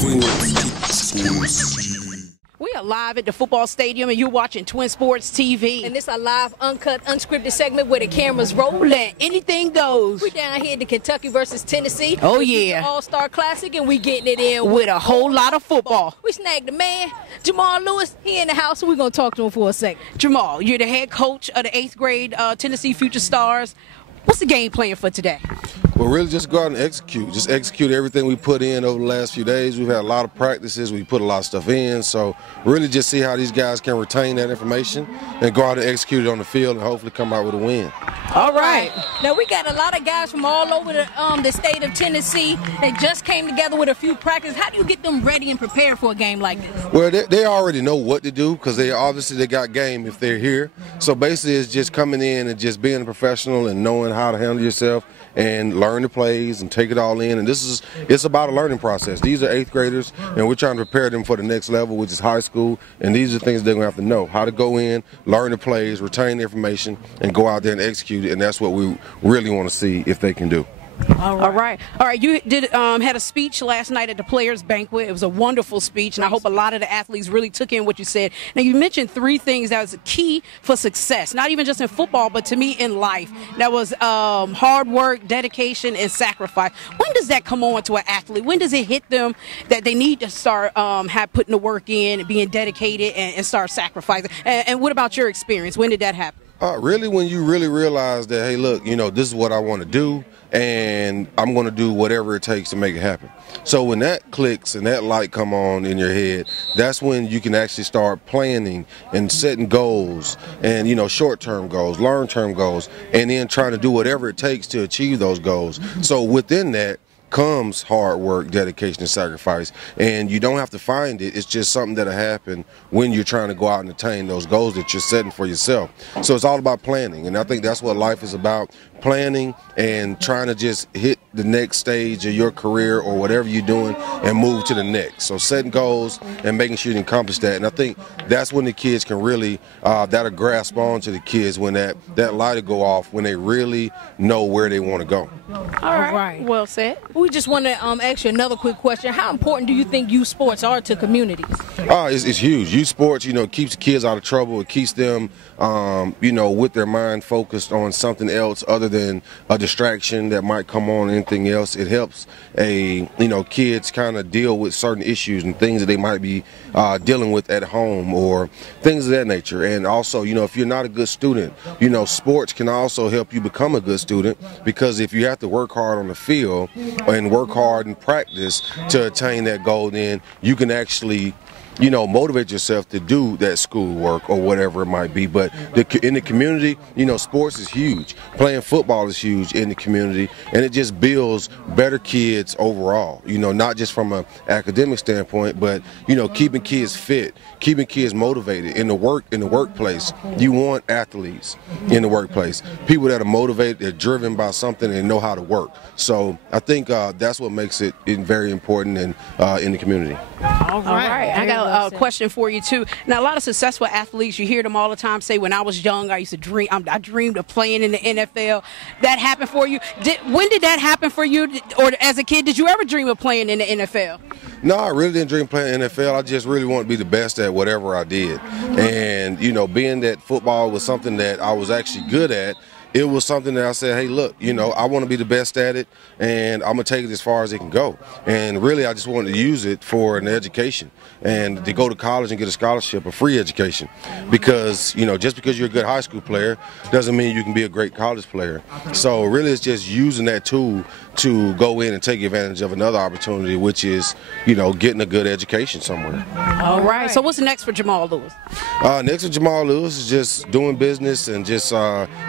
We are live at the football stadium, and you're watching Twin Sports TV. And this is a live, uncut, unscripted segment where the cameras rolling. Anything goes. We down here to Kentucky versus Tennessee. Oh, yeah. All-Star Classic, and we getting it in with a whole lot of football. We snagged the man, Jamal Lewis. He in the house, so we're going to talk to him for a second. Jamal, you're the head coach of the 8th grade Tennessee Future Stars. What's the game plan for today? Well, really just go out and execute. Just execute everything we put in over the last few days. We've had a lot of practices. We put a lot of stuff in. So really just see how these guys can retain that information and go out and execute it on the field and hopefully come out with a win. All right. Now, we got a lot of guys from all over the state of Tennessee that just came together with a few practices. How do you get them ready and prepared for a game like this? Well, they already know what to do because they got game if they're here. So basically it's just coming in and just being a professional and knowing how to handle yourself and learn the plays and take it all in. And it's about a learning process. These are 8th graders, and we're trying to prepare them for the next level, which is high school. And these are things they're going to have to know, how to go in, learn the plays, retain the information, and go out there and execute it. And that's what we really want to see if they can do. All right. You did had a speech last night at the Players Banquet. It was a wonderful speech, and I hope a lot of the athletes really took in what you said. Now, you mentioned 3 things that was key for success, not even just in football, but to me in life. That was hard work, dedication, and sacrifice. When does that come on to an athlete? When does it hit them that they need to start putting the work in, being dedicated, and start sacrificing? And what about your experience? When did that happen? Really, when you really realize that, hey, look, this is what I want to do, and I'm going to do whatever it takes to make it happen. So when that clicks and that light come on in your head, that's when you can actually start planning and setting goals and, short-term goals, long-term goals, and then trying to do whatever it takes to achieve those goals. So within that comes hard work, dedication, and sacrifice, and you don't have to find it. It's just something that'll happen when you're trying to go out and attain those goals that you're setting for yourself. So it's all about planning, and I think that's what life is about, planning and trying to just hit the next stage of your career or whatever you're doing and move to the next. So setting goals and making sure you can accomplish that, and I think that's when the kids can really, that'll grasp on to the kids when that light will go off, when they really know where they want to go. All right. Well said. We just want to ask you another quick question. How important do you think youth sports are to communities? It's huge. Youth sports, keeps the kids out of trouble. It keeps them, with their mind focused on something else other than a distraction that might come on, anything else. It helps kids kind of deal with certain issues and things that they might be dealing with at home or things of that nature. And also, if you're not a good student, sports can also help you become a good student, because if you have to work hard on the field and work hard in practice to attain that goal, then you can actually motivate yourself to do that school work or whatever it might be. But in the community, sports is huge. Playing football is huge in the community, and it just builds better kids overall, not just from an academic standpoint, but, keeping kids fit, keeping kids motivated in the workplace. You want athletes in the workplace, people that are motivated, they're driven by something and know how to work. So I think that's what makes it very important in the community. All right. I got a question for you, too. Now, a lot of successful athletes, you hear them all the time say, when I was young, I used to dream. I dreamed of playing in the NFL. That happened for you? When did that happen for you? Or as a kid, did you ever dream of playing in the NFL? No, I really didn't dream of playing in the NFL. I just really wanted to be the best at whatever I did. And, being that football was something that I was actually good at, it was something that I said, hey, look, I want to be the best at it, and I'm going to take it as far as it can go. And really, I just wanted to use it for an education and to go to college and get a scholarship, a free education. Because, just because you're a good high school player doesn't mean you can be a great college player. So really, it's just using that tool to go in and take advantage of another opportunity, which is, getting a good education somewhere. All right. So what's next for Jamal Lewis? Next for Jamal Lewis is just doing business and just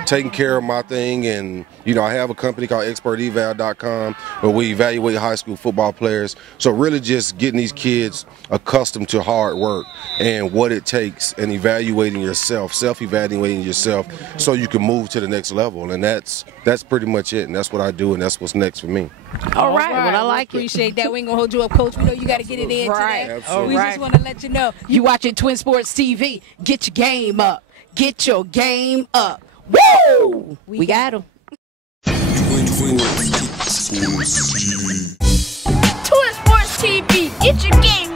taking care of my thing. And, I have a company called experteval.com where we evaluate high school football players. So really just getting these kids accustomed to hard work and what it takes, and evaluating yourself, self-evaluating yourself so you can move to the next level. And that's pretty much it. And that's what I do, and that's what's next for me. All right. Well, I like it. Appreciate that. We ain't going to hold you up, Coach. We know you got to get it in today. Absolutely. We just want to let you know. You watching Twin Sports TV. Get your game up. Get your game up. Woo! We got them. Twin Sports TV. Get It's your game.